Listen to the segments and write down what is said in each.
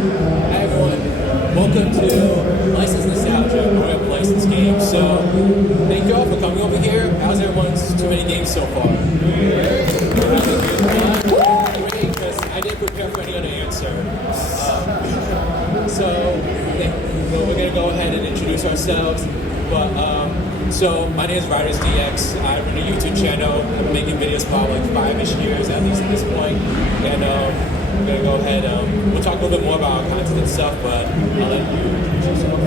Hi everyone, welcome to Licensed Nostalgia, growing up licensed games. So, thank you all for coming over here. How's everyone's Too Many Games so far? Great, because I didn't prepare for any other answer. We're going to go ahead and introduce ourselves. So my name is RidersDX. I run a YouTube channel. I've been making videos for like 5-ish years at least at this point. And I'm going to go ahead, we'll talk a little bit more about our content and stuff, but I'll let you introduce yourself. I'm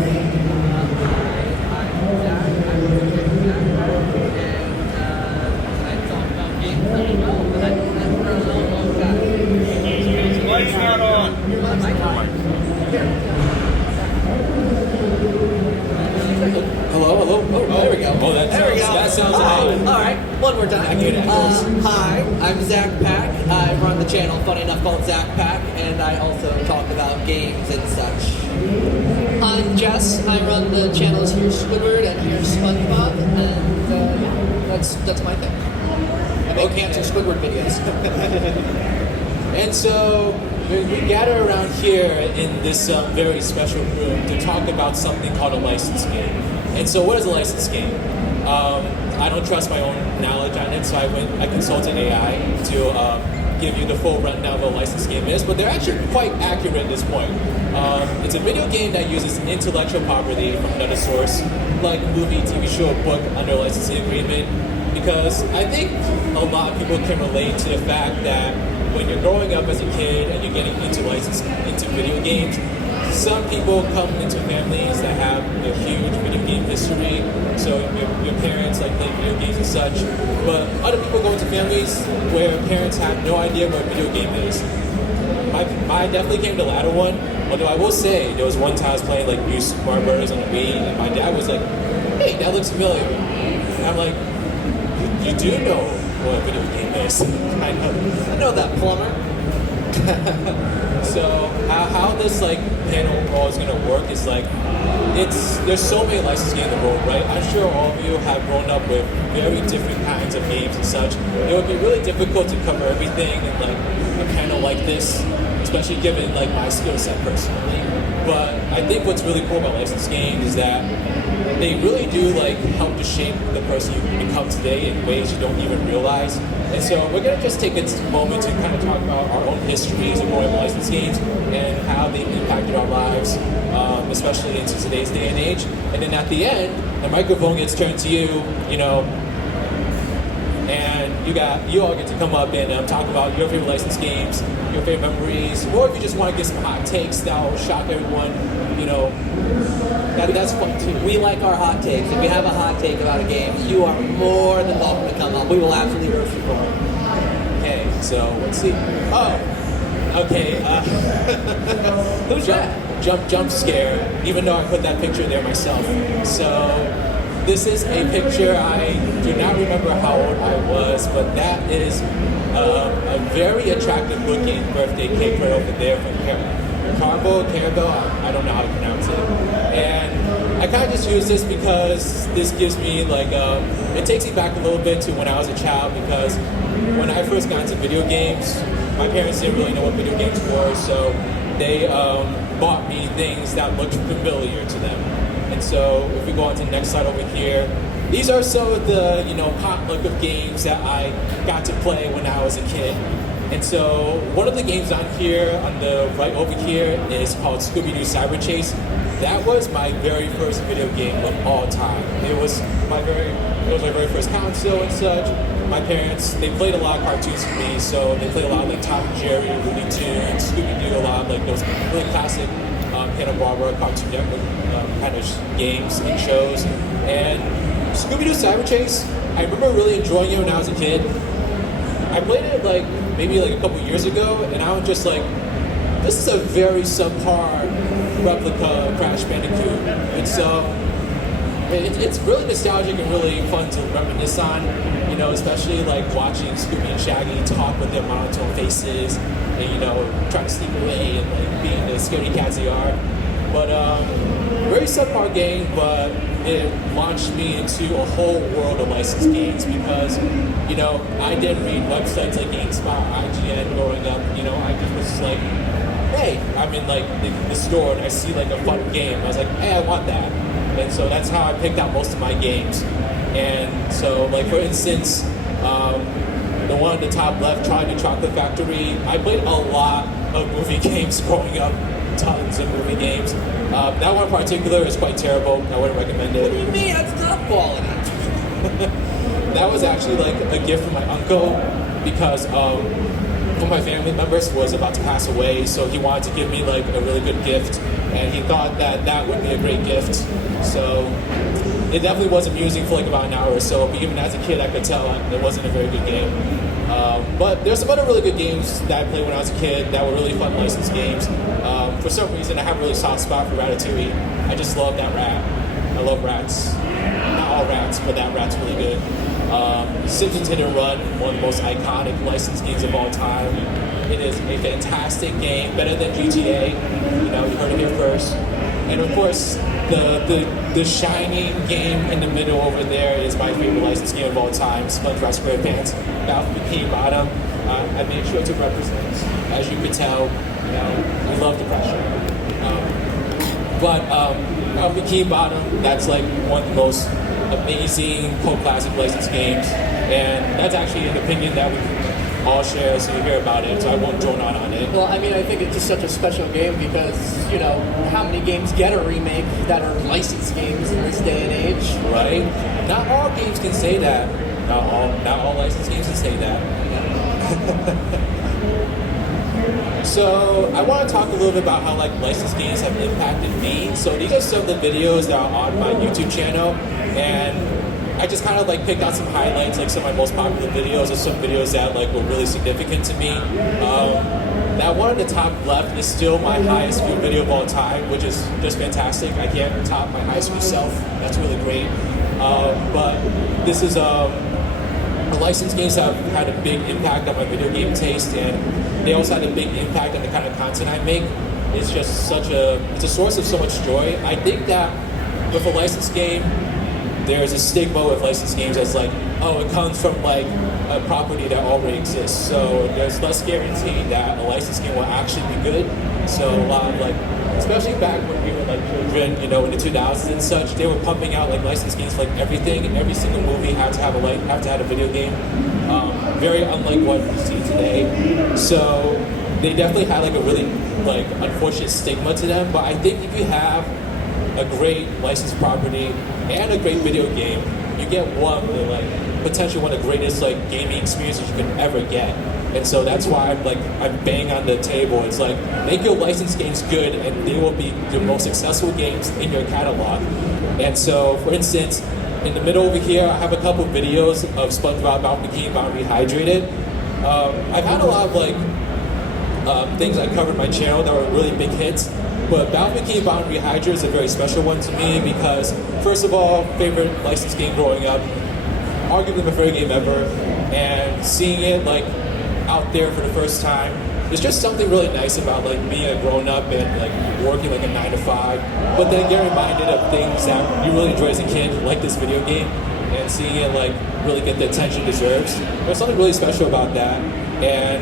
Zach. I'm ZakPak, and I talk about games really well, but I've been that for a long time. Light's not on. Hello. Oh, there we go. Oh, that sounds on. All right, one more time. Hi, I'm ZakPak. I run the channel, funny enough, called ZakPak, and I also talk about games and such. I'm Jess. I run the channels Here's Squidward and Here's SpongeBob, and that's my thing. I make Cancer Squidward videos. And so we gather around here in this very special room to talk about something called a licensed game. And so what is a licensed game? I don't trust my own knowledge on it, so I consulted AI to give you the full rundown of what a licensed game is, but they're actually quite accurate at this point. It's a video game that uses intellectual property from another source, like a movie, TV show, book under licensing agreement, because I think a lot of people can relate to the fact that when you're growing up as a kid and you're getting into video games, some people come into families that have a huge video game history, so your parents like play video games and such, but other people go into families where parents have no idea what a video game is. I definitely came to the latter one, although I will say there was one time I was playing like New Super Mario Bros. On the Wii, and my dad was like, "Hey, that looks familiar," and I'm like, "You do know what a video game is?" I know that, plumber. So how this like panel all is gonna work is like there's so many licensed games in the world, right? I'm sure all of you have grown up with very different kinds of games and such. It would be really difficult to cover everything in like a panel like this, especially given like my skill set personally. But I think what's really cool about licensed games is that they really do like help to shape the person you become today in ways you don't even realize. And so we're gonna just take a moment to kind of talk about our own histories of growing up licensed games and how they've impacted our lives, especially into today's day and age. And then at the end, the microphone gets turned to you, and you all get to come up and talk about your favorite licensed games, your favorite memories, or if you just want to get some hot takes that will shock everyone, that's fun too. We like our hot takes. If you have a hot take about a game, you are more than welcome to come up. We will absolutely roast you for it. Okay, so let's see. Oh, okay. Who's that? Jump scare, even though I put that picture there myself. So this is a picture, I do not remember how old I was, but that is a very attractive looking birthday cake right over there from Carbo, I don't know how to pronounce it. And I kind of just use this because this gives me like, it takes me back a little bit to when I was a child, because when I first got into video games, my parents didn't really know what video games were, so they bought me things that looked familiar to them. And so if we go on to the next slide over here, these are some of the potluck of games that I got to play when I was a kid. And so one of the games on here, on the right over here, is called Scooby-Doo Cyber Chase. That was my very first video game of all time. It was my very first console and such. My parents, they played a lot of cartoons for me, so they played a lot of like Tom and Jerry, Looney Tunes, Scooby-Doo, a lot of like those really classic Hanna-Barbera Cartoon Network kind of games and shows. And Scooby-Doo Cyber Chase, I remember really enjoying it when I was a kid. I played it like maybe like a couple years ago, and I was just like, this is a very subpar replica of Crash Bandicoot. It's really nostalgic and really fun to reminisce on, especially like watching Scooby and Shaggy talk with their monotone faces and, trying to sneak away and like being the scaredy cats they are. But very subpar game, but it launched me into a whole world of licensed games because, I didn't read websites like GameSpot or IGN growing up. I just was like, hey, I'm in like the store and I see like a fun game. I was like, hey, I want that. And so that's how I picked out most of my games. And so, like for instance, the one at the top left, Trying the Chocolate Factory. I played a lot of movie games growing up, tons of movie games. That one in particular is quite terrible. I wouldn't recommend it. What do you mean? That's top quality. That was actually like a gift from my uncle because one of my family members was about to pass away, so he wanted to give me like a really good gift, and he thought that that would be a great gift. So it definitely was amusing for like about an hour or so, but even as a kid I could tell it wasn't a very good game. But there's some other really good games that I played when I was a kid that were really fun licensed games. For some reason I have a really soft spot for Ratatouille. I just love that rat. I love rats. Not all rats, but that rat's really good. Simpsons Hit and Run, one of the most iconic licensed games of all time. It is a fantastic game, better than GTA. You know, you heard it here first. And of course, the shining game in the middle over there is my favorite licensed game of all time, SpongeBob SquarePants, Battle Bikini Bottom. I made sure to represent, as you can tell, you know, I love the pressure. Battle Bikini Bottom, that's like one of the most amazing cult classic licensed games, and that's actually an opinion that we can all share, so you hear about it, so I won't drone on it. Well, I mean, I think it's just such a special game because, you know, how many games get a remake that are licensed games in this day and age? Right? Not all games can say that. Not all licensed games can say that. So I want to talk a little bit about how like licensed games have impacted me. So these are some of the videos that are on my YouTube channel, and I just kind of like picked out some highlights, like some of my most popular videos, or some videos that like were really significant to me. That one at the top left is still my highest view video of all time, which is just fantastic. I can't top my highest view self. That's really great. But this is licensed games that have had a big impact on my video game taste, and they also had a big impact on the kind of content I make. It's just it's a source of so much joy. I think that with a licensed game, there's a stigma with licensed games that's like, oh, it comes from like a property that already exists. So there's less guarantee that a licensed game will actually be good. So a lot of like, especially back when we were like children, you know, in the 2000s and such, they were pumping out like licensed games for like everything, and every single movie had to have a video game. Very unlike what we see today. So they definitely had like a really like unfortunate stigma to them. But I think if you have a great licensed property and a great video game, you get one of the like potentially one of the greatest like gaming experiences you can ever get. And so that's why I'm banging on the table. It's like, make your licensed games good, and they will be the most successful games in your catalog. And so, for instance, in the middle over here, I have a couple videos of SpongeBob Battle Bikini Bottom Rehydrated. I've had a lot of like things I covered in my channel that were really big hits, but Battle Bikini Bottom Rehydrated is a very special one to me because, first of all, favorite licensed game growing up, arguably my favorite game ever, and seeing it like out there for the first time, there's just something really nice about like being a grown up and like working like a 9 to 5, but then get reminded of things that you really enjoy as a kid, like this video game, and seeing it like really get the attention it deserves. There's something really special about that, and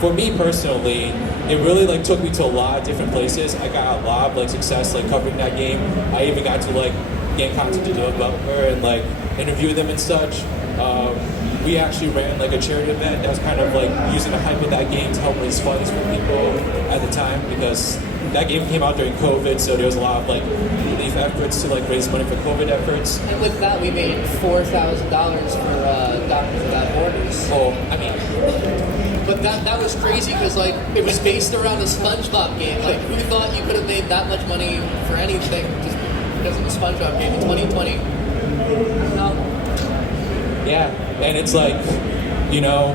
for me personally, it really like took me to a lot of different places. I got a lot of like success like covering that game. I even got to like get in contact with the developer and like interview them and such. We actually ran like a charity event that was kind of like using the hype of that game to help raise funds for people at the time, because that game came out during COVID, so there was a lot of like relief efforts to like raise money for COVID efforts. And with that, we made $4,000 for Doctors Without Borders. Oh, I mean, but that was crazy because like it was based around a SpongeBob game. Like, who thought you could have made that much money for anything just because of a SpongeBob game in 2020? Yeah, and it's like, you know,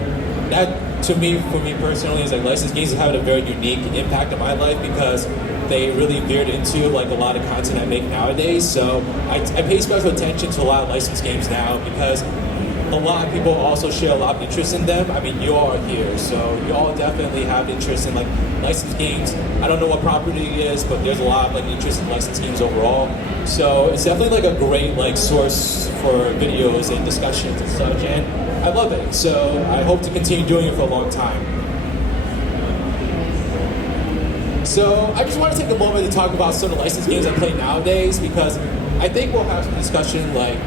that to me, for me personally, is like licensed games have had a very unique impact on my life because they really veered into like a lot of content I make nowadays. So I pay special attention to a lot of licensed games now because a lot of people also share a lot of interest in them. I mean, you all are here, so you all definitely have interest in like licensed games. I don't know what property it is, but there's a lot of like interest in licensed games overall. So it's definitely like a great like source for videos and discussions and such, and I love it. So I hope to continue doing it for a long time. So I just want to take a moment to talk about some of the licensed games I play nowadays, because I think we'll have some discussion like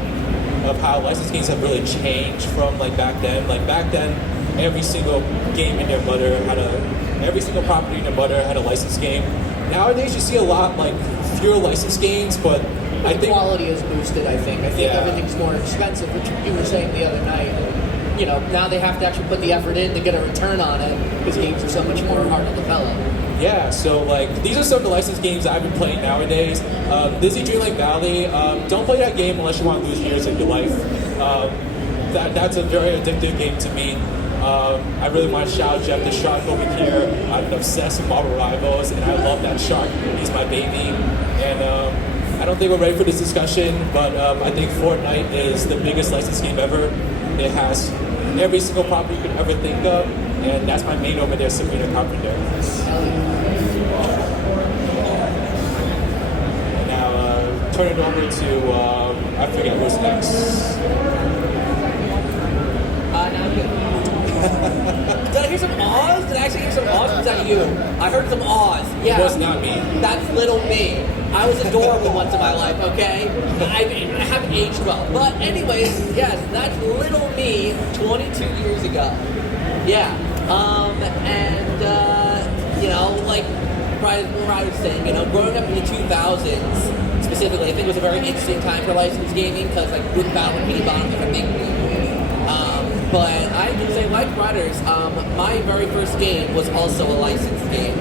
of how licensed games have really changed from like back then. Like back then, every single game in their mother had every single property in their mother had a licensed game. Nowadays, you see a lot like fewer licensed games, but I think quality is boosted. I think everything's more expensive, which you were saying the other night. You know, now they have to actually put the effort in to get a return on it because games are so much more hard to develop. Yeah, so like these are some of the licensed games I've been playing nowadays. Disney Dreamlight Valley. Don't play that game unless you want to lose years of your life. That's a very addictive game to me. I really want to shout out Jeff the Shark over here. I'm obsessed with Marvel Rivals, and I love that shark. He's my baby. And I don't think we're ready for this discussion, but I think Fortnite is the biggest licensed game ever. It has every single property you could ever think of, and that's my main over there, Sabrina Carpenter. Now, turn it over to, I forget who's next. Now I'm good. Did I hear some awes? Did I actually hear some awes? Was that you? I heard some awes. Yeah. It was not me. That's little me. I was adorable once in my life, okay? I haven't aged well. But anyways, yes, that's little me 22 years ago. Yeah. You know, like I was saying, you know, growing up in the 2000s, specifically, I think it was a very interesting time for licensed gaming because, like, with Battle Bikini Bottom was a big deal. But I can say, like Riders, my very first game was also a licensed game,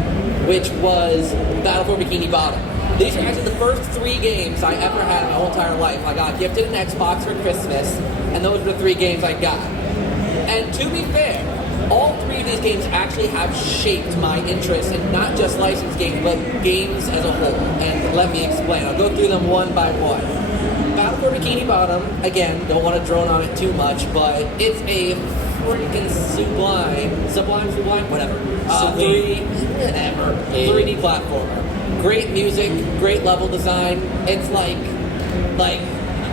which was Battle for Bikini Bottom. These are actually the first 3 games I ever had in my whole entire life. I got gifted an Xbox for Christmas, and those were the 3 games I got. And to be fair, all 3 of these games actually have shaped my interest in not just licensed games, but games as a whole. And let me explain. I'll go through them one by one. Battle for Bikini Bottom, again, don't want to drone on it too much, but it's a freaking sublime, whatever. 3D platformer. Great music, great level design. It's like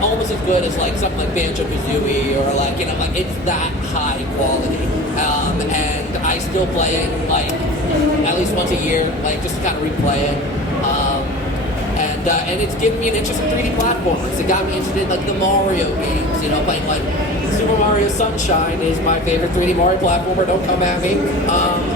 almost as good as like something like Banjo-Kazooie or like, you know, like it's that high quality. And I still play it like at least once a year, like just to kind of replay it. And it's given me an interest in 3D platformers. It got me interested in like the Mario games, you know, playing like Super Mario Sunshine is my favorite 3D Mario platformer. Don't come at me.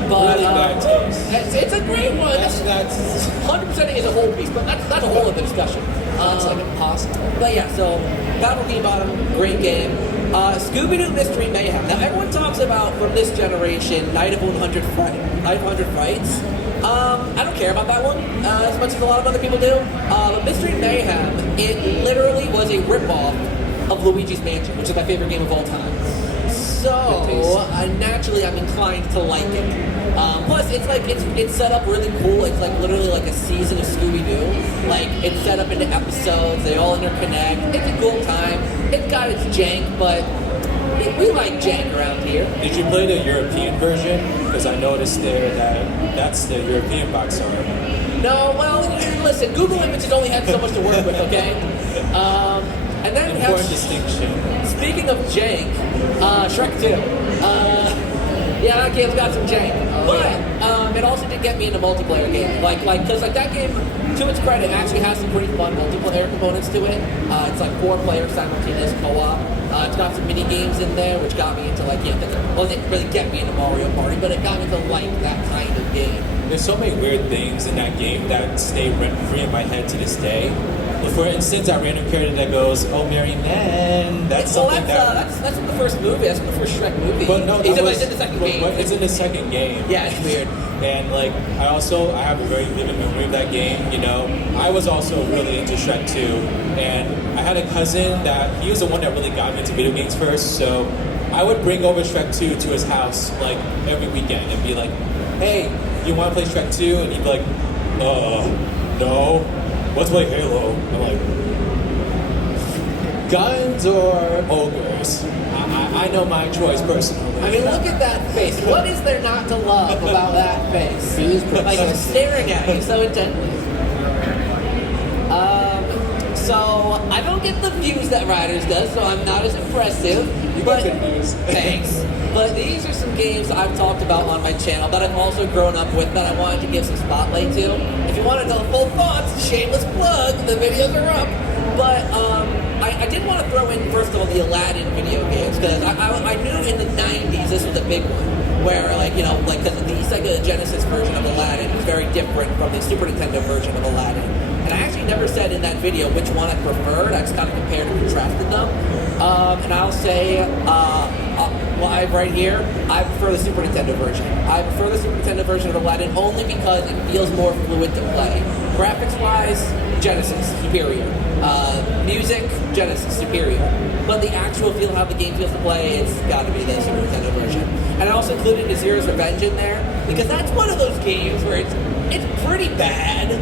But it's a great one. That's 100% is a whole piece, but that's a whole other discussion. It's like impossible. But yeah, so Battle Bikini Bottom, great game. Scooby-Doo Mystery Mayhem. Now everyone talks about from this generation Night of 100 Frights. I don't care about that one as much as a lot of other people do. But Mystery Mayhem, it literally was a ripoff of Luigi's Mansion, which is my favorite game of all time. So naturally, I'm inclined to like it. Plus, it's like it's set up really cool. It's like literally like a season of Scooby-Doo. Like it's set up into episodes. They all interconnect. It's a cool time. It's got its jank, but we like jank around here. Did you play the European version? Because I noticed there that's the European box art. No, well, listen, Google Images only had so much to work with, okay? And then we have distinction. Speaking of jank, Shrek 2. Yeah, that game's got some jank. But it also did get me into multiplayer games. Because that game, to its credit, actually has some pretty fun multiplayer components to it. It's like 4-player simultaneous co-op. It's got some mini games in there, which got me into it didn't really get me into Mario Party, but it got me to like that kind of game. There's so many weird things in that game that stay rent-free in my head to this day. For instance, that random character that goes, "Oh, Merry Man," that's something that's from the first movie. That's from the first Shrek movie. But no, it's in the second game. But it's in the second game. Yeah, it's weird. And like, I have a very vivid memory of that game. You know, I was also really into Shrek 2, and I had a cousin that he was the one that really got me into video games first. So I would bring over Shrek 2 to his house like every weekend and be like, "Hey, you want to play Shrek 2?" And he'd be like, "No. Let's play Halo." I'm like, guns or ogres? I know my choice personally. I mean, look at that face. What is there not to love about that face? He's like staring at you so intently. So I don't get the views that Riders does, so I'm not as impressive. You got good news. Thanks. But these are some games I've talked about on my channel that I've also grown up with that I wanted to give some spotlight to. If you want to know the full thoughts, shameless plug, the videos are up. But I did want to throw in, first of all, the Aladdin video games, because I knew in the 90s this was a big one, where, like, you know, like, because the Sega Genesis version of Aladdin is very different from the Super Nintendo version of Aladdin. And I actually never said in that video which one I preferred. I just kind of compared and contrasted them. And I'll say, live right here, I prefer the Super Nintendo version. I prefer the Super Nintendo version of Aladdin only because it feels more fluid to play. Graphics-wise, Genesis, superior. Music, Genesis, superior. But the actual feel, how the game feels to play, it's got to be the Super Nintendo version. And I also included Azira's Revenge in there, because that's one of those games where it's pretty bad,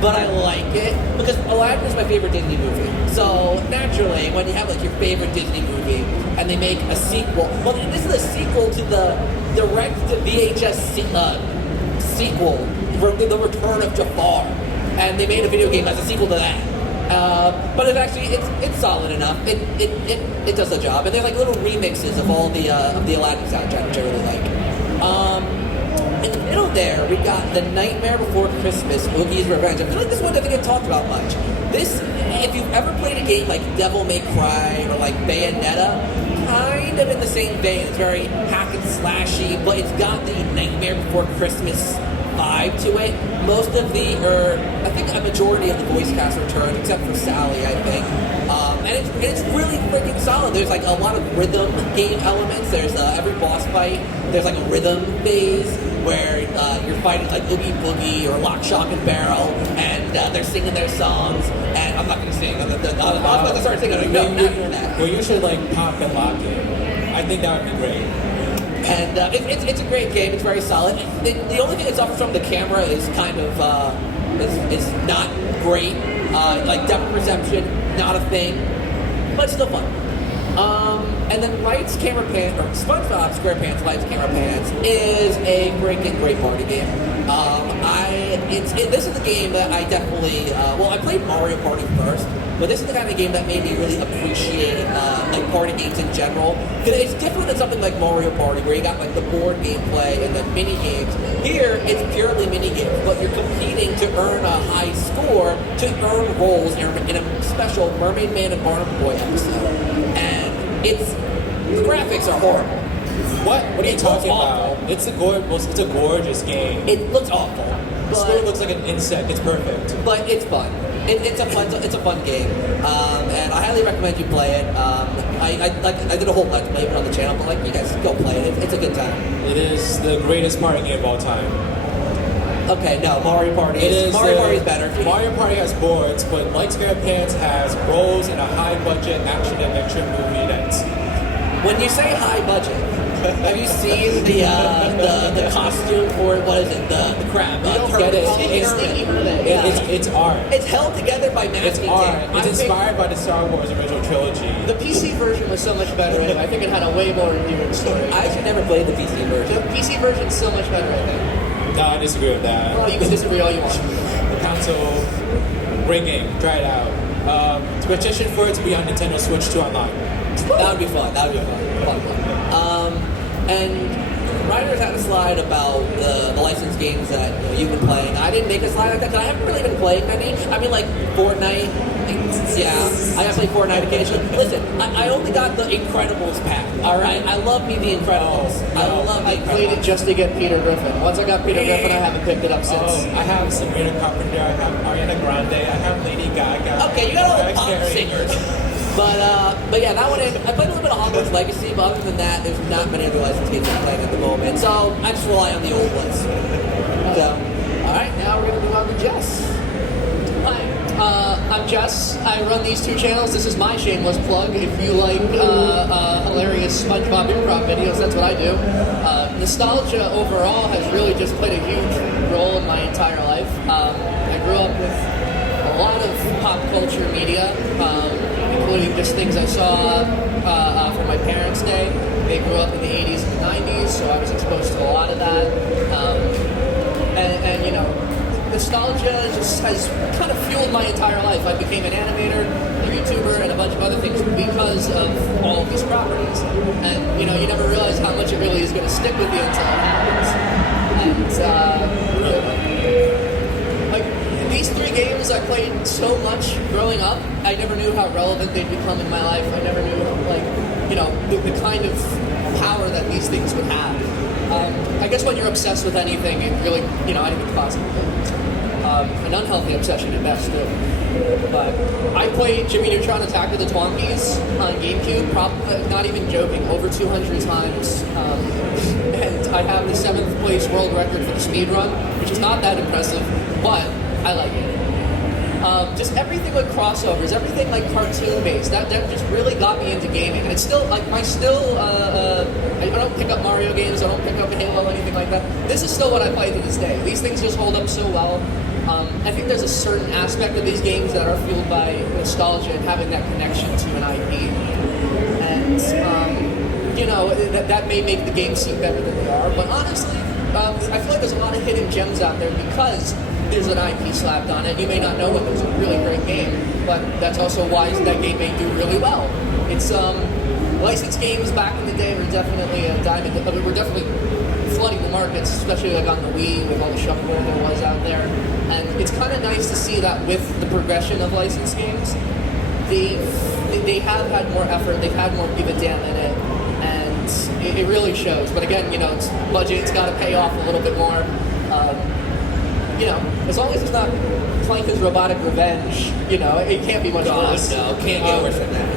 but I like it, because Aladdin is my favorite Disney movie. So naturally, when you have like your favorite Disney movie and they make a sequel, well, this is a sequel to the direct to VHS sequel, The Return of Jafar, and they made a video game as a sequel to that. But it actually it's solid enough. It does the job, and they're like little remixes of all the Aladdin soundtrack, which I really like. In the middle there, we got The Nightmare Before Christmas, Oogie's Revenge. I feel like this one doesn't get talked about much. This, if you've ever played a game like Devil May Cry or like Bayonetta, kind of in the same vein. It's very hack and slashy, but it's got the Nightmare Before Christmas vibe to it. Most of I think a majority of the voice cast returned, except for Sally, I think. And it's really freaking solid. There's like a lot of rhythm game elements. There's every boss fight, there's like a rhythm phase where you're fighting like Oogie Boogie or Lock, Shock, and Barrel, and they're singing their songs. And I'm not going to sing. I'm about to start singing. No, not doing that. Well, you should like pop and lock it. I think that would be great. And it's a great game. It's very solid. The only thing that suffers from the camera is kind of is not great. Like depth perception, not a thing, but it's still fun. And then Light's Camera Pants, or SpongeBob SquarePants Light's Camera Pants is a freaking great party game. This is the game that I definitely, I played Mario Party first, but this is the kind of game that made me really appreciate like party games in general. Because it's different than something like Mario Party, where you got like the board gameplay and the mini games. Here, it's purely mini games, but you're competing to earn a high score to earn roles in a special Mermaid Man and Barnacle Boy episode. And the graphics are horrible. What are you talking about? It's a gorgeous game. It looks awful. The story looks like an insect. It's perfect. But it's fun. It's a fun game, and I highly recommend you play it. I did a whole let's play on the channel, but like you guys go play it. It's a good time. It is the greatest party game of all time. Okay, no, Mario Party is better. Mario Party has boards, but Light's Pants has roles in a high-budget action-adventure movie that's... When you say high budget, have you seen the costume for, what is it, the crab? Get it? It's art. It's held together by masking It's art. It's inspired by the Star Wars original trilogy. The PC version was so much better. I think it had a way more endearing story. I actually never played the PC version. The PC version's so much better, I think. No, I disagree with that. Well, you can disagree all you want. The console, great game. Try it out. Petition for it to be on Nintendo Switch 2 online. That would be fun. Fun. And Riders had a slide about the licensed games that you've been playing. I didn't make a slide like that because I haven't really been playing many. I mean, like Fortnite. Yeah, I gotta play Fortnite occasionally. Listen, I only got the Incredibles pack. All right, I love me the Incredibles. I played it just to get Peter Griffin. Once I got Peter Griffin, I haven't picked it up since. I have Sabrina Carpenter. I have Ariana Grande. I have Lady Gaga. Okay, you got all the pop singers. But yeah, that one I played a little bit of Hogwarts Legacy, but other than that, there's not many other licensed games I'm playing at the moment. So I just rely on the old ones. So, all right, now we're gonna move on to Jess. Hi, I'm Jess. I run these two channels. This is my shameless plug. If you like hilarious SpongeBob improv videos, that's what I do. Nostalgia overall has really just played a huge role in my entire life. I grew up with a lot of pop culture media, including just things I saw from my parents' day. They grew up in the 80s and the 90s, so I was exposed to a lot of that. And you know, nostalgia just has kind of fueled my entire life. I became an animator, a YouTuber, and a bunch of other things because of all of these properties. And you know, you never realize how much it really is going to stick with you until it happens. And like these 3 games I played so much growing up, I never knew how relevant they'd become in my life. I never knew, like, you know, the kind of power that these things would have. I guess when you're obsessed with anything, it really, you know, anything positive. An unhealthy obsession at best, too. But I played Jimmy Neutron Attack of the Twonkies on GameCube, not even joking, over 200 times. And I have the 7th place world record for the speed run, which is not that impressive, but I like it. Just everything with crossovers, everything like cartoon based, that just really got me into gaming. And it's still like I don't pick up Mario games, I don't pick up Halo, anything like that. This is still what I play to this day. These things just hold up so well. I think there's a certain aspect of these games that are fueled by nostalgia and having that connection to an IP. And you know, that may make the games seem better than they are, but honestly, I feel like there's a lot of hidden gems out there because there's an IP slapped on it. You may not know it was a really great game, but that's also why that game may do really well. It's licensed games back in the day were definitely a diamond. We're definitely flooding the markets, especially like on the Wii with all the shovelware there was out there. And it's kind of nice to see that with the progression of licensed games, they have had more effort, they've had more give a damn in it, and it really shows. But again, you know, budget's got to pay off a little bit more. You know, as long as it's not Clanker's Robotic Revenge, you know, it can't be much worse. No, can't get worse than that.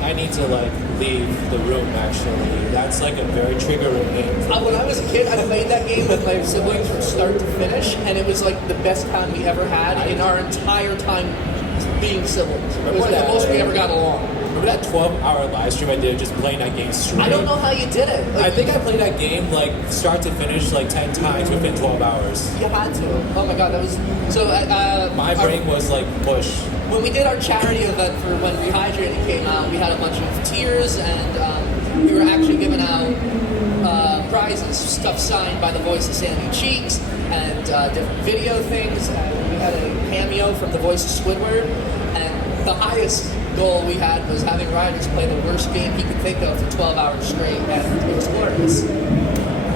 I need to like leave the room actually. That's like a very triggering game. When I was a kid, I played that game with my siblings from start to finish, and it was like the best time we ever had in our entire time being siblings. It was like the most we ever got along. Remember that 12-hour live stream I did just playing that game straight? I don't know how you did it. Like, I think I played that game like start to finish like 10 times within 12 hours. You had to. Oh my god, that was so. My brain was like mush. When we did our charity event for when Rehydrated came out, we had a bunch of tiers, and we were actually giving out prizes, stuff signed by the voice of Sandy Cheeks, and different video things. And we had a cameo from the voice of Squidward, and the highest goal we had was having Riders play the worst game he could think of for 12 hours straight, and it was glorious.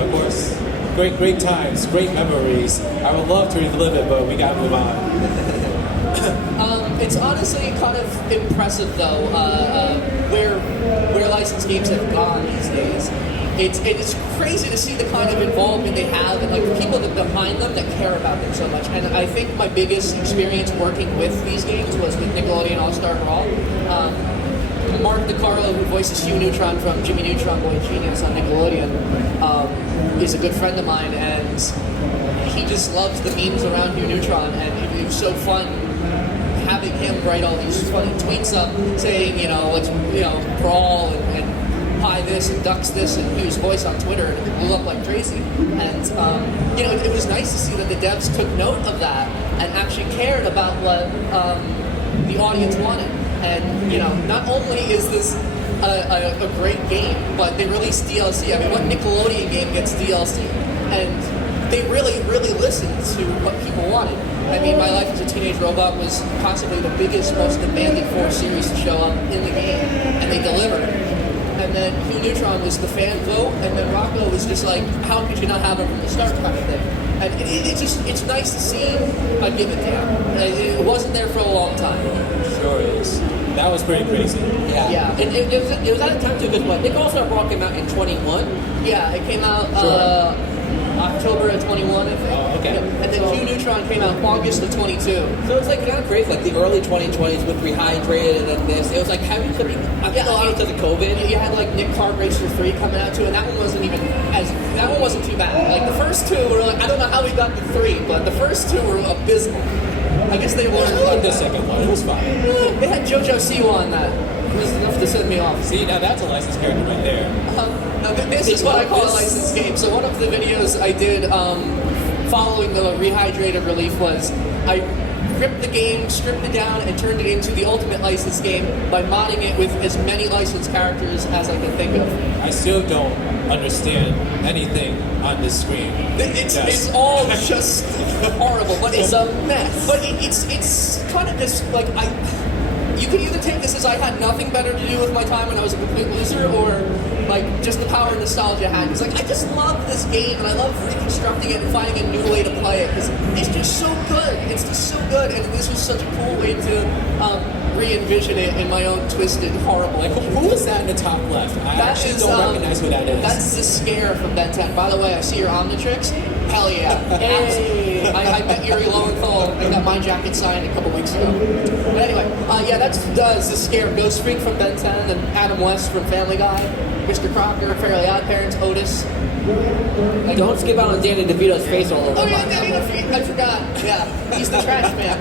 Of course. Great times, great memories. I would love to relive it, but we gotta move on. It's honestly kind of impressive, though, where licensed games have gone these days. It's crazy to see the kind of involvement they have and like the people that behind them that care about them so much. And I think my biggest experience working with these games was with Nickelodeon All-Star Brawl. Mark DiCarlo, who voices Hugh Neutron from Jimmy Neutron Boy Genius on Nickelodeon, is a good friend of mine, and he just loves the memes around Hugh Neutron, and it was so fun having him write all these funny tweets up saying, you know, let's, you know, brawl and pie this and ducks this, and use voice on Twitter, and it blew up like crazy. And you know, it was nice to see that the devs took note of that and actually cared about what the audience wanted. And you know, not only is this a great game, but they released DLC. I mean, what Nickelodeon game gets DLC? And they really listened to what people wanted. I mean, My Life as a Teenage Robot was possibly the biggest, most demanded 4 series to show up in the game, and they delivered. And then Hugh Neutron was the fan vote, and then Rocco was just like, how could you not have him from the start kind of thing? And it's nice to see a give a damn. It wasn't there for a long time. Sure is. That was pretty crazy. Yeah. And it was at a time too, because Nick All-Star Brawl came out in 21. Yeah, it came out October of 21, I think. Oh, okay. Yeah. And then Hugh Neutron came out August of 22. So it's like kind of crazy, like the early 2020s with Rehydrated and then this. It was like having something, I think a lot because of COVID. You had like Nick Kart Racer 3 coming out too, and that one wasn't too bad. Like the first 2 were like, I don't know how we got to 3, but the first 2 were abysmal. I guess they I weren't. liked the second one. It was fine. They had JoJo Siwa on that. It was enough to send me off. See, now that's a licensed character right there. Now, this is what I call a licensed game. So one of the videos I did following the Rehydrated relief was I ripped the game, stripped it down, and turned it into the ultimate licensed game by modding it with as many licensed characters as I can think of. I still don't understand anything on this screen. It's all just horrible, but it's a mess. But it's kind of just like you could either take this as I had nothing better to do with my time when I was a complete loser, or like just the power of nostalgia had. It's like I just love this game and I love reconstructing it and finding a new way to play it because it's just so good. It's just so good, and this was such a cool way to re-envision it in my own twisted, horrible. Like, who is that in the top left? I actually don't recognize who that is. That's the Scare from Ben 10. By the way, I see your Omnitrix. Hell yeah. Hey. I met Yuri Lowenthal and got my jacket signed a couple weeks ago. But anyway, yeah, that's the Scare. Ghost Freak from Ben 10, and Adam West from Family Guy, Mr. Crocker, Fairly Odd Parents, Otis. Don't skip out on Danny DeVito's face all over. Oh yeah, Danny DeVito, I forgot. Yeah, he's the trash man.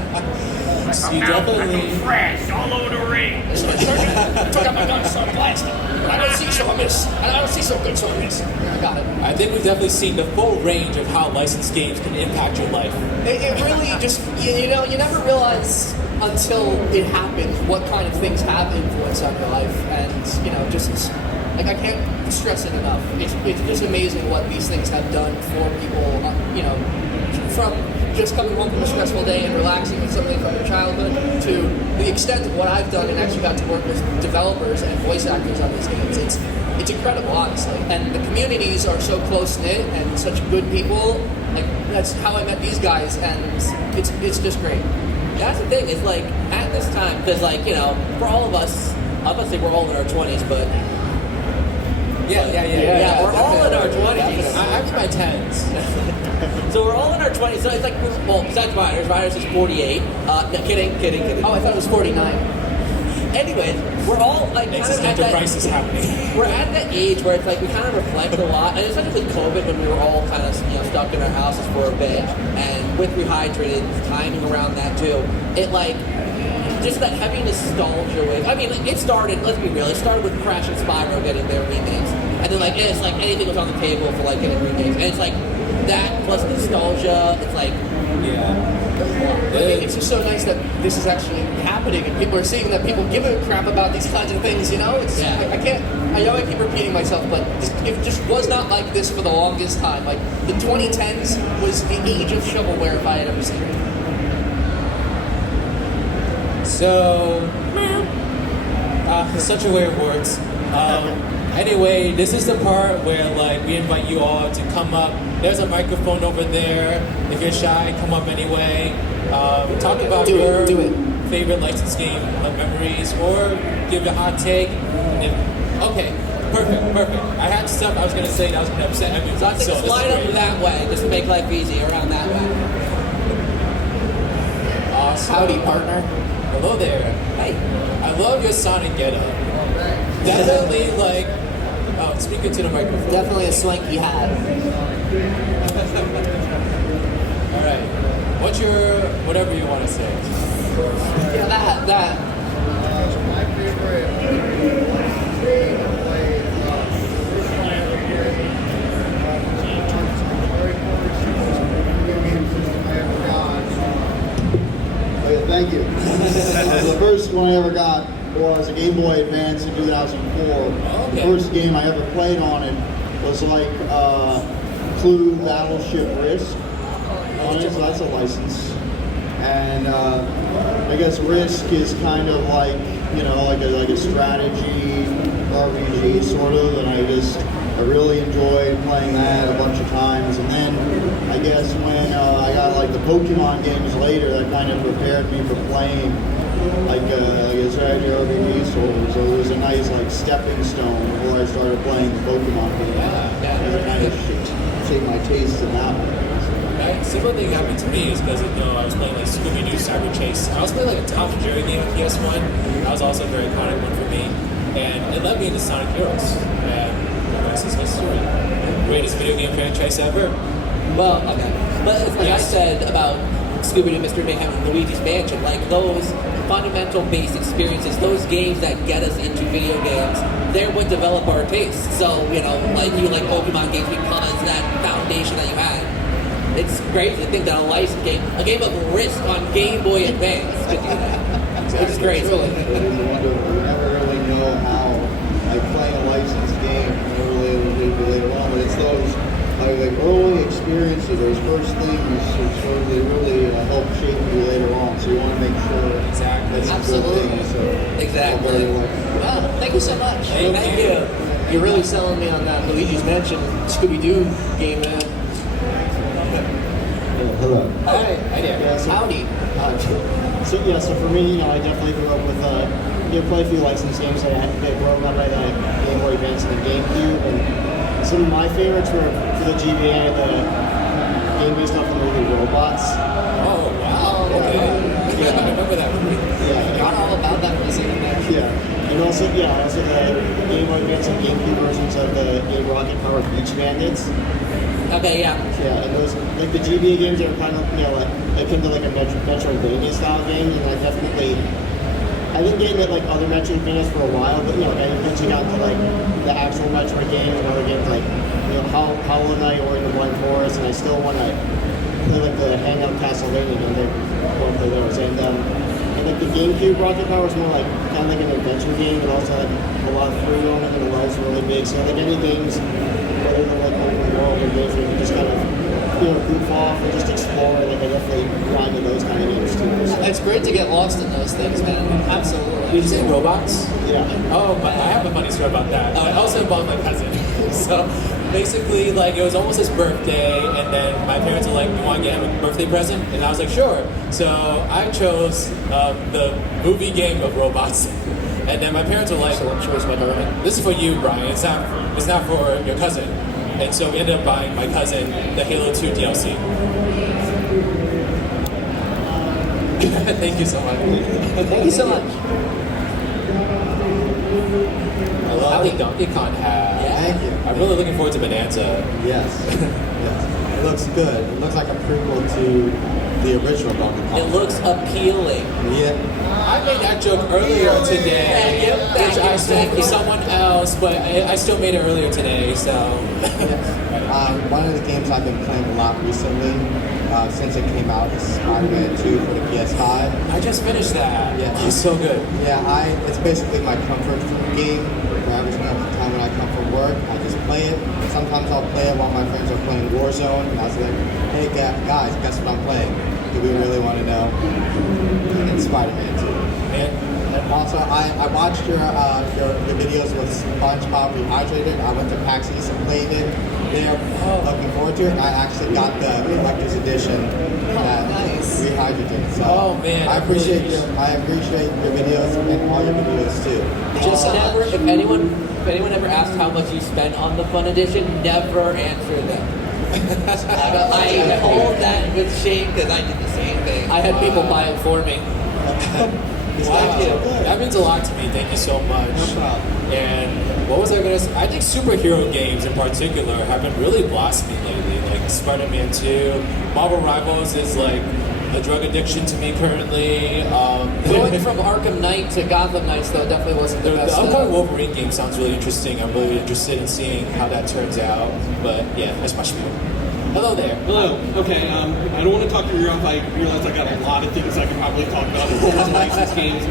You definitely... Fresh all over the ring. Took out my gun, so I'm blasting. I don't see so I miss. And I don't see so good, so I miss. I got it. I think we've definitely seen the full range of how licensed games can impact your life. It really just, you know, you never realize until it happens what kind of things have influence on your life. And, you know, just, like, I can't stress it enough. It's just amazing what these things have done for people, you know, from just coming home from a stressful day and relaxing with something from your childhood to the extent of what I've done and actually got to work with developers and voice actors on these games. It's incredible, honestly. And the communities are so close-knit and such good people. Like, that's how I met these guys, and it's just great. That's the thing, it's like, at this time, because like, you know, for all of us, I'm gonna say we're all in our 20s, but... Yeah, we're all in our 20s. I'm in my 10s. So we're all in our 20s, so it's like, well, besides Riders is 48. No, kidding. Oh, I thought it was 49. Anyways, we're all like kind of at Existential that, crisis happening. we're at that age where it's like we kind of reflect a lot, and especially with COVID when we were all kind of, you know, stuck in our houses for a bit, and with Rehydrated, timing around that too, it like, just that heavy nostalgia wave. I mean, it started, let's be real, it started with Crash and Spyro getting their remakes, and then like, it's like anything was on the table for like getting remakes, and it's like, that plus nostalgia, it's like, Yeah. It's just so nice that this is actually happening and people are seeing that people give a crap about these kinds of things, you know? It's, Yeah. I know I keep repeating myself, but it just was not like this for the longest time. Like, the 2010s was the age of shovelware if I had ever seen it. So, such a way of words. Anyway, this is the part where like we invite you all to come up. There's a microphone over there. If you're shy, come up anyway. Talk about your favorite licensed game memories, or give a hot take. Okay, perfect. I had stuff I was gonna say that was gonna upset everyone. so I think this slide is up great. that way, just to make life easy, around that way. Awesome. Howdy, partner. Hello there. Hey. I love your Sonic getup. Definitely like. Oh, speaking to the microphone. Definitely a swanky hat. All right. What's your whatever you want to say? Yeah, that. My favorite game to play first one I ever did. Very first video game system I ever got. Okay, thank you. The first one I ever got was a Game Boy Advance in 2004. Okay. The first game I ever played on it was like Clue Battleship Risk. On it, so that's a license. And I guess Risk is kind of like, you know, like a strategy RPG sort of, and I really enjoyed playing that a bunch of times. And then I guess when I got like the Pokemon games later, that kind of prepared me for playing like a strategy RPG sort of. So it was a nice like stepping stone before I started playing the Pokemon games. It kind of shaped my taste in that way. Right? Similar thing happened to me is because I was playing like Scooby-Doo Cyber Chase. I was playing like a Tom and Jerry game on PS1. That was also a very iconic one for me. And it led me into Sonic Heroes. And the rest is history. Greatest video game franchise ever. Well, okay. But it's like Yes. I said about Scooby-Doo, Mystery Mayhem, and Luigi's Mansion, like those fundamental base experiences, those games that get us into video games, they're what develop our tastes. So, you know, like you like Pokemon games because that foundation that you had. It's crazy to think that a game of Risk on Game Boy Advance could do that. It's crazy. You never really know how, like playing a licensed game, you never really do later on, but it's those like early experiences, those first things, which they really help shape you later on. So you want to make sure Exactly. that's a Absolutely. good thing. So Exactly. Wow, thank you so much. Thank you. You're really selling me on that Luigi's Mansion Scooby-Doo game, man. Hello. Hi. Hi there. Yeah, so- Howdy. So for me, I definitely grew up with quite a few licensed games. I grew up by the Game Boy Advance and the GameCube, and some of my favorites were for the GBA, the game based off the movie Robots. Oh, wow. Okay. Yeah. I remember that movie. Yeah. Forgot all about that for a second there. Yeah, and also the Game Boy Advance and GameCube versions of the Game Rocket Powered Beach Bandits. Okay, yeah. Yeah, and those like the GBA games are kind of like akin to like a Metroidvania style game, and I've been getting at like other Metroidvanias for a while, but like I eventually got to like the actual Metroid games and other games like Hollow Knight or in the Blind Forest, and I still want to play like the handheld Castlevania game. I want to play those, and like the GameCube Rocket Power is more like kind of like an adventure game, but also like a lot of freedom and the world's really big. So like any games other than like open world or games where you can just kind of goof off and just explore, like I definitely grind in those kind of games too. So. It's great to get lost in those things, man. Absolutely. Did you say robots? Yeah. Oh, but I have a funny story about that. I also involved my cousin. So basically, like, it was almost his birthday, and then my parents were like, "You want to get him a birthday present?" And I was like, "Sure." So I chose the movie game of robots. And then my parents were like, Excellent choice, my darling. "This is for you, Brian. It's not for your cousin." And so we ended up buying my cousin the Halo 2 DLC. Thank you so much. Thank you so much. I love the Donkey Kong hat. Thank you. I'm really looking forward to Bonanza. Yes. Yes. It looks good. It looks like a prequel to the original Donkey Kong. It looks appealing. Yeah. I made that joke earlier today, which I said for someone else, but I still made it earlier today, so. One of the games I've been playing a lot recently, since it came out, is Spider-Man 2 for the PS5. I just finished that. Yeah. It's so good. Yeah, it's basically my comfort food game. Every single time when I come from work, I just play it. Sometimes I'll play it while my friends are playing Warzone, and I was like, "Hey guys, guess what I'm playing? Do we really want to know?" And it's Spider-Man 2. And also, I watched your videos with SpongeBob Rehydrated. I went to PAX East and played it there. Looking forward to it. I actually got the collector's edition that nice. Rehydrated. So Oh, man, I I really appreciate your videos and all your videos too. Just never, if anyone ever asked how much you spent on the Fun Edition, never answer them. I hold that in good shame because I did the same thing. I had people buy it for me. Wow. That means a lot to me. Thank you so much. No problem. And what was I going to say? I think superhero games in particular have been really blossoming lately. Like Spider-Man 2, Marvel Rivals is like a drug addiction to me currently. Going from Arkham Knight to Gotham Knights, though, definitely wasn't the The best. upcoming Wolverine game sounds really interesting. I'm really interested in seeing how that turns out. But yeah, that's my spiel. Hello there. Hello. Okay, I don't want to talk your ear off. I realize I got a lot of things I could probably talk about in terms of licensed games.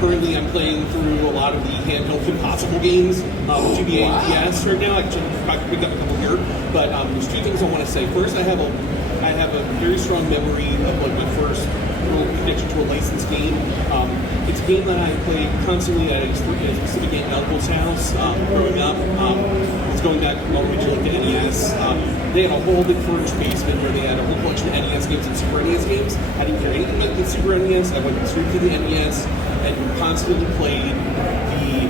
Currently, I'm playing through a lot of the handheld Impossible games, GBA and PS right now. I probably picked up a couple here, but there's two things I want to say. First, I have a very strong memory of like my first real connection to a licensed game. It's a game that I played constantly at a specific game at uncle's house growing up. It's going back all the way to like the NES. They had a whole big furnished basement where they had a whole collection of NES games and Super NES games. I didn't care anything about the Super NES. I went straight to the NES and constantly played the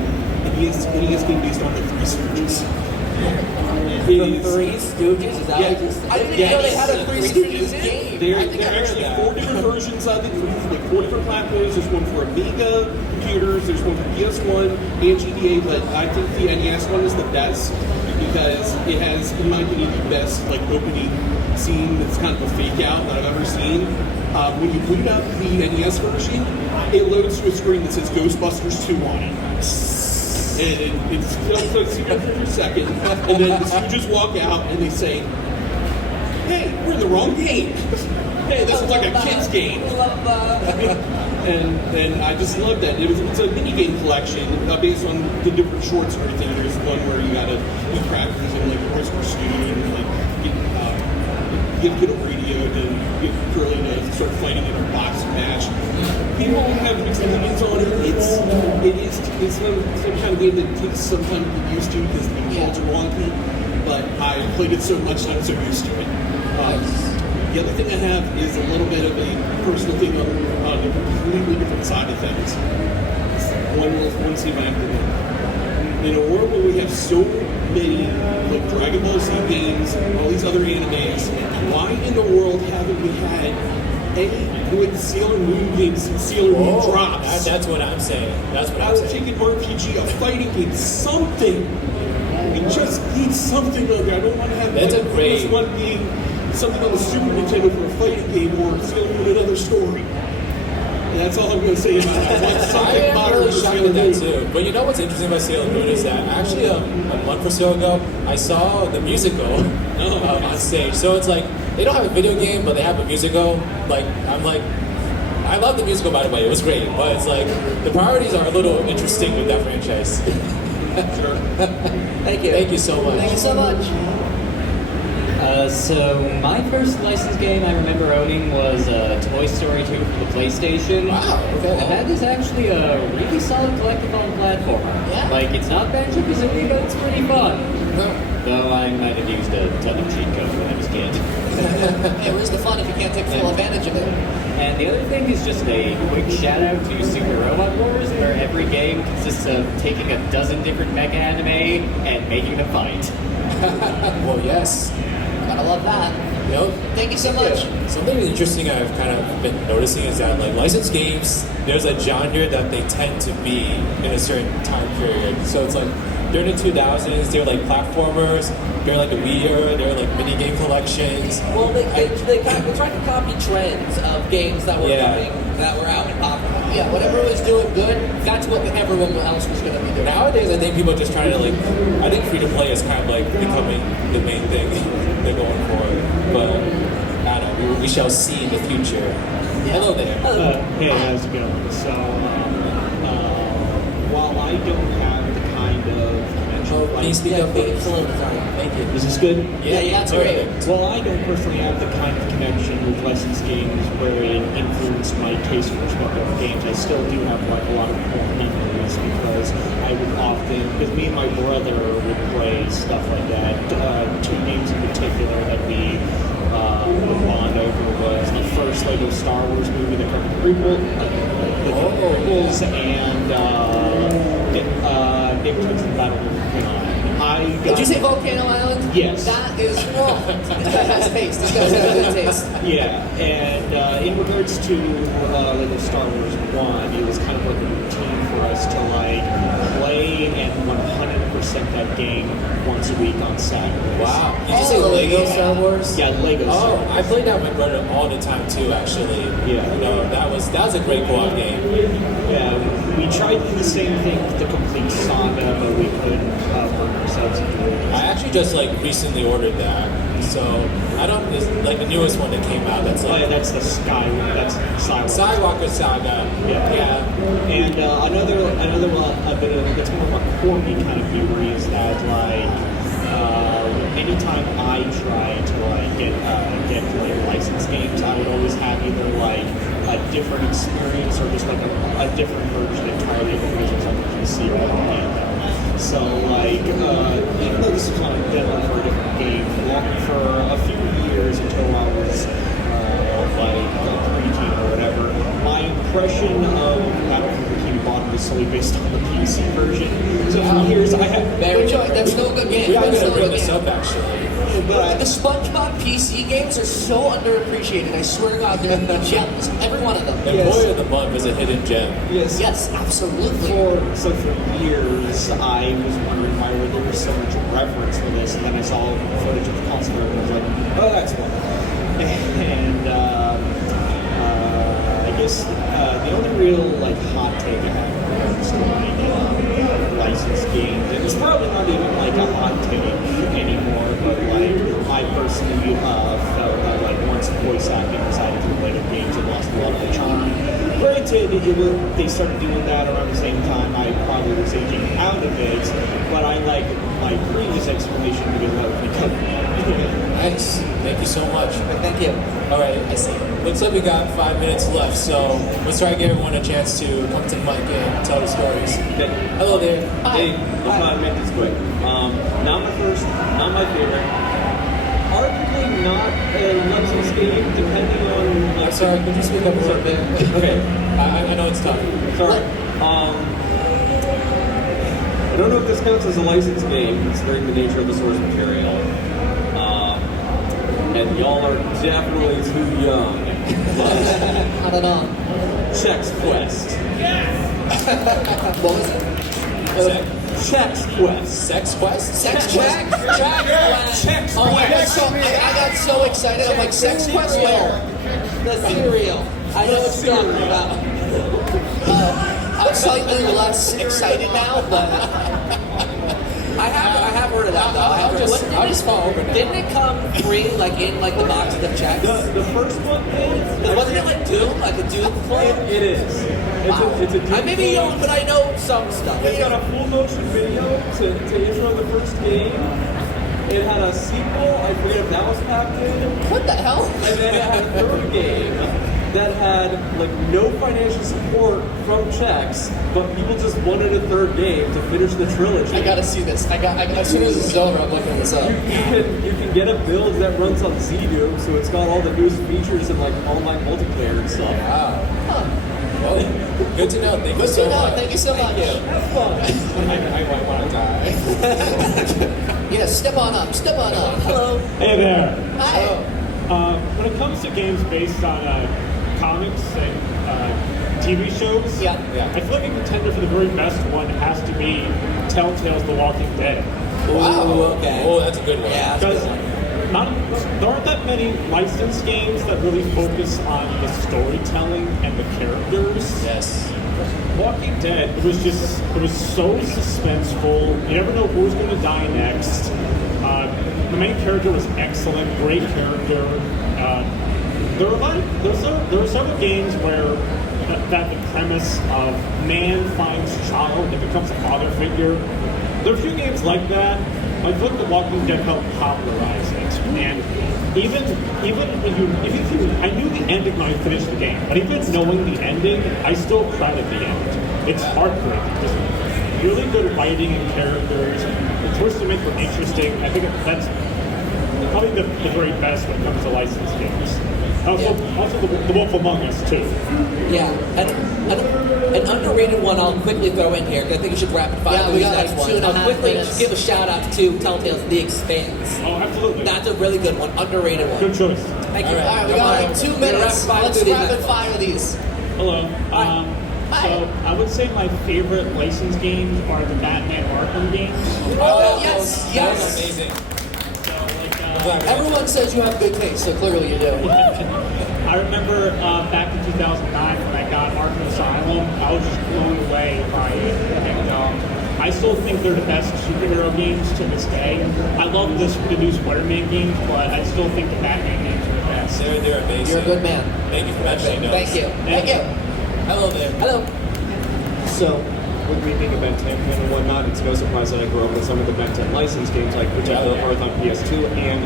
NES game based on the Three Stooges. The Three Stooges? Is that Yeah. what you said? I didn't even know they had a Three Stooges game. There I are think I heard actually that. 4 different versions of it, for like 4 different platforms. There's one for Amiga computers, there's one for PS1 and GBA, but I think the NES one is the best because it has, in my opinion, the best like opening scene that's kind of a fake out that I've ever seen. When you boot up the NES version, it loads to a screen that says Ghostbusters 2 on it. And it's super for a second, and then the Stooges walk out and they say, hey, we're in the wrong game. Hey, this is like a kid's game. Love that. And I just love that. It's a mini game collection based on the different shorts and everything. There's one where you gotta eat crackers and like oyster stew and like get a radio to get Curly to start fighting in a boxing match. People have mixed opinions on it. It's some kind of game that takes some time to get used to because the controls are wonky. But I played it so much that I'm so used to it. The other thing I have is a little bit of a personal thing on a completely different side of things. One scene I have to do. In a world where we have so many like Dragon Ball Z games, all these other animes, why in the world haven't we had any good Sailor Moon games since Sailor Moon drops? That's what I'm saying. That's what I I'm was saying. taking RPG, a fighting game, something. We just need something on there. I don't want to have That's like, a great- the first one being something on the Super Nintendo for a fighting game or Sailor Moon another story. And that's all I'm going to say about it. I want I something am modern really for shocked Sailor at that Moon. too. But you know what's interesting about Sailor Moon is that actually a month or so ago, I saw the musical on stage. So it's like, they don't have a video game, but they have a musical. Like, I'm like, I love the musical, by the way. It was great. But it's like, the priorities are a little interesting with that franchise. Sure. Thank you. Thank you so much. Thank you so much. So my first licensed game I remember owning was Toy Story 2 for the PlayStation. Wow, okay. And that is actually a really solid collectathon platformer. Yeah. Like, it's not Banjo-Kazooie, but it's pretty fun. Though I might have used a ton of cheat codes when I was a kid. Hey, where's the fun if you can't take full advantage of it? And the other thing is just a quick shout out to Super Robot Wars, where every game consists of taking a dozen different mecha anime and making them fight. Well, yes. Gotta love that. You know, Thank you so much. something interesting I've kind of been noticing is that like licensed games, there's a genre that they tend to be in a certain time period. So it's like during the 2000s, they're like platformers. During like the Wii era, they're like mini game collections. Well, they tried to copy trends of games that were Yeah. coming, that were out and popular. Yeah, whatever was doing good, that's what everyone else was going to be doing. Nowadays, I think people are just trying to like. I think free to play is kind of like becoming the main thing they're going for. But I don't know. We shall see in the future. Hello there. Hey, how's it going? So, while I don't have the kind of connection, Please speak up, please. Thank you. is this good? Yeah, that's great. Well, I don't personally have the kind of connection with licensed games where it influenced my taste for respective games. I still do have like a lot of core memories because I would often, because me and my brother would play stuff like that. Two games in particular that we would bond over was the first Lego Star Wars movie that covered the prequels, and Nick Tuck's The Battle of Volcano. Did you say Volcano Island? Yes. That is wrong. This guy has taste. This guy's got good taste. Yeah, and in regards to Lego Star Wars 1, it was kind of like a routine for us to like play and 100% that game once a week on Saturdays. Wow. Did you say Lego Star Wars? Yeah, Lego Star Wars. I played that with my brother all the time too. Actually. Yeah. You know, that was a great co-op game. Yeah, we tried to do the same thing with the complete saga, but we couldn't bring ourselves into it. I actually just like recently ordered that. So I don't. It's like the newest one that came out. That's Oh, like yeah, that's the that's Skywalker Saga. Yeah. And another bit of that's more of a quirky kind of memory is that like anytime I try to like get like licensed games, I would always have either like a different experience or just like a different version entirely because it's on the PC or on the handheld. So like even though this is on a demo for a different game, for a few years until I was like preteen or whatever, my impression of Battlefield Bikini Bottom is solely based on the PC version. So for years I had That's no good game. Yeah, I'm That's gonna no bring good this game. up actually. The SpongeBob PC games are so underappreciated. I swear to God, they're gems. Every one of them. And Boy of the Month is a hidden gem. yes. Yes, absolutely. For years, I was wondering why there was so much reverence for this, and then I saw footage of the console version, and I was like, oh, that's fun. And I guess the only real like hot take I have in regards to like licensed games, and it's probably not even like a hot take anymore, but like I personally felt voice acting side of the later games, it lost a lot of the charm. Granted, they started doing that around the same time I probably was aging out of it, but I like my previous explanation because that was because Nice. Thank you so much. Thank you. All right. Looks like we got 5 minutes left, so let's try to give everyone a chance to come to the mic and tell their stories. Okay. Hello there. Hey, let's try to make this quick. Not my first, not my favorite. Arguably not a licensed game, depending on. I'm sorry, could you speak up a little bit? Okay. I know it's tough. Sorry. I don't know if this counts as a licensed game, considering the nature of the source material. And y'all are definitely too young. I don't know. Chex Quest. What was it? Chex Quest. Sex Quest? Sex Quest? Chex Oh, I Quest. got so excited. I'm like, Sex Quest? Where? The cereal. I know what you're talking about. I'm slightly less excited now, but I have heard of that though. I'll just fall over now. Didn't it come free, like in like the box of the checks? The first one is. Wasn't it like Doom, like a Doom clone? It is. It's a I maybe don't, but I know some stuff. It's got a full motion video to intro the first game. It had a sequel, I forget if that was packed in. what the hell? And then it had a third game that had like no financial support from Chex, but people just wanted a third game to finish the trilogy. I gotta see this. As soon as this is over, I'm looking this up. You can get a build that runs on ZDoom, so it's got all the newest features and like online multiplayer and stuff. Wow. Well, good to know. Thank you so much. Thank you so much. Have fun. I might want to die. Yeah, step on up. Step on up. Hello. Hey there. Hi. When it comes to games based on comics and TV shows, Yeah. I feel like a contender for the very best one has to be Telltale's The Walking Dead. Wow. Okay. Oh, that's a good one. Yeah. Because there aren't that many licensed games that really focus on the storytelling and the characters. Yes. Walking Dead, it was so suspenseful. You never know who's going to die next. The main character was excellent, great character. There were several games where that the premise of man finds child and becomes a father figure. There are a few games like that. I feel like The Walking Dead helped popularize it, and even if you, I knew the ending when I finished the game, but even knowing the ending, I still cried at the end. It's heartbreaking. Just really good writing and characters. The choices they make were interesting. I think that's probably the very best when it comes to licensed games. Also the Wolf Among Us too. Yeah, an underrated one I'll quickly throw in here, because I think you should rapid fire Yeah, through we these got next like ones. 2.5 I'll quickly minutes. give a shout out to Telltale's The Expanse. Oh, absolutely. That's a really good one, underrated one. Good choice. Thank you. All All right, we got like 2 minutes. Rapid fire Let's through these rapid next fire these. Hello. Hi. So I would say my favorite licensed games are the Batman Arkham games. Oh, yes, That was yes. amazing. So like, I'm glad we got Everyone says you have good taste, so clearly you do. I remember back in 2009 when I got Arkham Asylum, I was just blown away by it. And I still think they're the best superhero games to this day. I love the new Spider-Man games, but I still think the Batman games are the best. They're amazing. You're a good man. Thank you for mentioning those. Thank you. Thank you. Hello there. Hello. So, with me being a Ben 10 fan and whatnot, it's no surprise that I grew up with some of the Ben 10 licensed games, like Particular Hearth on PS2 and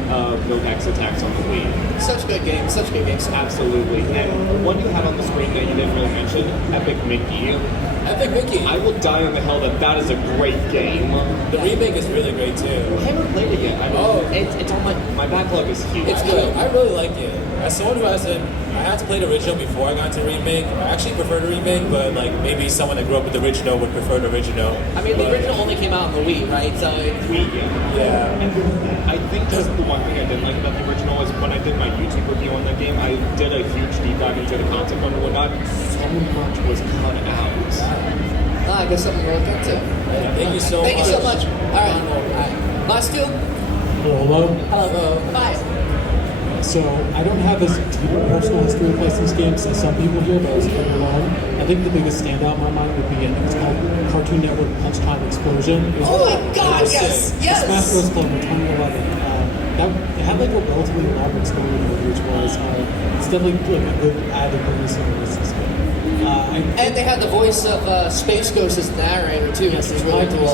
Nodax Attacks on the Wii. Such good games. Such good games. Absolutely. And one you had on the screen that you didn't really mention, Epic Mickey. Epic Mickey. I will die on the hill that that is a great game. The remake is really great too. I haven't played it yet. I mean, it's on my backlog is huge. It's good. I really like it. As someone who hasn't, I had to play the original before I got into remake. I actually prefer the remake, but like maybe someone that grew up with the original would prefer the original. I mean, the But, original only came out on the Wii, right? So Yeah. And I think that's the one thing I didn't like about the original is when I did my YouTube review on the game, I did a huge deep dive into the concept and whatnot. So much was cut out. I guess something to look into. Thank you so much. Thank you so much. All right. Last two. Hello. Hello. Hi. So I don't have as deep a personal history with licensed games as some people here, but I was playing alone. I think the biggest standout in my mind would be, I think it's called Cartoon Network Punch Time Explosion. It was, Oh my God, it was yes, sick. yes. Smash Bros. Club in 2011. that it had like a relatively elaborate story, which was it's definitely like a good added bonus in this game. And they had the voice of Space Ghost as the narrator too, Yes, which was really cool.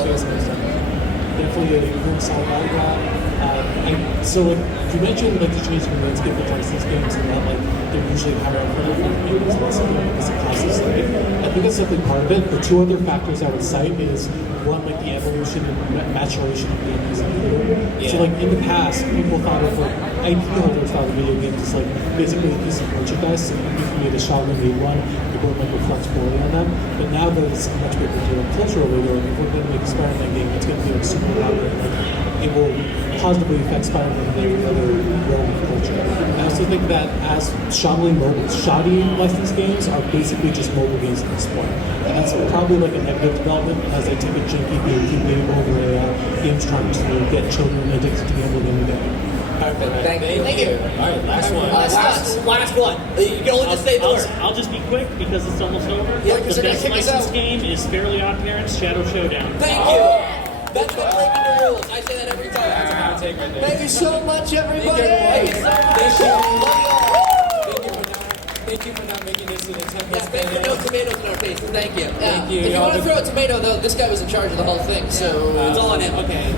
Definitely a good side by that. So like you mentioned like the changing landscape of license games and that like they're usually higher up for games and something like this classes like I think that's definitely part of it. The two other factors I would cite is one like the evolution and maturation of the games. So like in the past people thought of like IP holders thought of video games as like basically a piece of merchandise. So if you made a Shaolin made one, it would like reflect poorly on them. But now that it's much bigger to a cultural leader, if we're going to make a Spider-Man game, it's going to be like super elaborate. Like it will positively affect Spider-Man and every other realm of culture. I also think that as shoddy licensed games are basically just mobile games at this point. And that's probably like a negative development as they take a janky GameCube game over a game's trying to get children addicted to gambling every day. Perfect. Thank you. All right, last one. Last one. You can only just say the word. I'll just be quick because it's almost over. Yeah, because the they're best gonna kick us licensed out. game is Fairly Odd Parents Shadow Showdown. Thank you. That's been breaking the rules. I say that every time. That's a hot take right there. Thank you so much, everybody. Thank you. Thank you. Thank you for not making this to the 10th. Yes, thank you. No tomatoes in our faces. Thank you. Yeah. you. If you want to throw a tomato, though, this guy was in charge of the whole thing, so It's all on him. Okay.